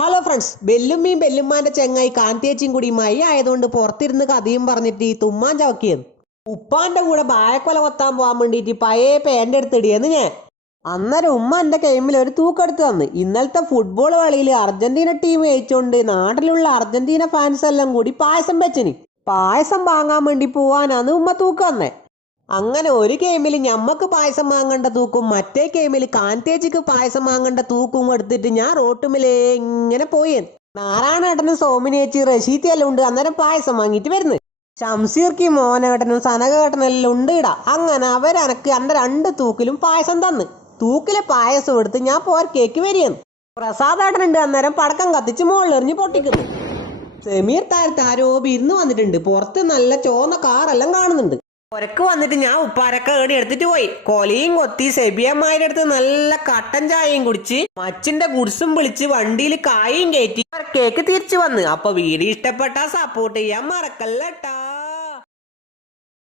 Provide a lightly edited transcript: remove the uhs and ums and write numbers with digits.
Hello friends, ബെല്ലുമ്മയും ബെല്ലുമ്മാന്റെ ചെങ്ങായി കാന്തേച്ചിയും കൂടി my ആയതുകൊണ്ട് പുറത്തിരുന്ന് കഥയും പറഞ്ഞിട്ട് ഈ തുമ്മാൻ ചവക്കിയെന്ന്. ഉപ്പാന്റെ കൂടെ ബായക്കൊല കൊത്താൻ പോകാൻ വേണ്ടിയിട്ട് പഴയ പേൻ്റെ എടുത്തിടിയെന്ന് ഞാൻ. അന്നേരം ഉമ്മ എൻ്റെ കൈമിൽ ഒരു തൂക്കെടുത്ത് തന്ന്. ഇന്നലത്തെ ഫുട്ബോൾ കളിയിൽ അർജന്റീന ടീം ജയിച്ചുകൊണ്ട് നാട്ടിലുള്ള അർജന്റീന ഫാൻസ് എല്ലാം കൂടി പായസം വെച്ചിന്. പായസം വാങ്ങാൻ വേണ്ടി പോവാനാണ് ഉമ്മ തൂക്ക് തന്നേ. അങ്ങനെ ഒരു ഗെയിമിൽ ഞമ്മക്ക് പായസം വാങ്ങേണ്ട തൂക്കും മറ്റേ ഗെയിമിൽ കാന്തേച്ചിക്ക് പായസം വാങ്ങേണ്ട തൂക്കും എടുത്തിട്ട് ഞാൻ റോട്ടുമിലേ ഇങ്ങനെ പോയി. നാരായണേട്ടനും സോമിനേച്ചി റഷീത്തി എല്ലാം ഉണ്ട് അന്നേരം പായസം വാങ്ങിയിട്ട് വരുന്നത്. ഷംസീർക്കി മോനേട്ടനും സനകേട്ടനും എല്ലാം ഉണ്ട് ഇടാ. അങ്ങനെ അവരനക്ക് എൻ്റെ 2 തൂക്കിലും പായസം തന്ന്. തൂക്കിലെ പായസം എടുത്ത് ഞാൻ പോർക്കേക്ക് വരികയെന്ന്. പ്രസാദേട്ടനുണ്ട് അന്നേരം പടക്കം കത്തിച്ച് മുകളിലെറിഞ്ഞ് പൊട്ടിക്കുന്നു. സമീർ താരത്ത് ആരോപി ഇരുന്ന് വന്നിട്ടുണ്ട്. പുറത്ത് നല്ല ചോന്ന കാറെല്ലാം കാണുന്നുണ്ട്. പുരക്ക് വന്നിട്ട് ഞാൻ ഉപ്പാരൊക്കെ ഏടി എടുത്തിട്ട് പോയി. കൊലയും കൊത്തി സെബിയമ്മാരുടെ അടുത്ത് നല്ല കട്ടൻ ചായയും കുടിച്ച് മച്ചിന്റെ ഗുഡ്സും വിളിച്ച് വണ്ടിയിൽ കായും കയറ്റി കേക്ക് തിരിച്ചു വന്ന്. അപ്പൊ വീഡിയോ ഇഷ്ടപ്പെട്ടാ സപ്പോർട്ട് ചെയ്യാൻ മറക്കല്ലേട്ടാ.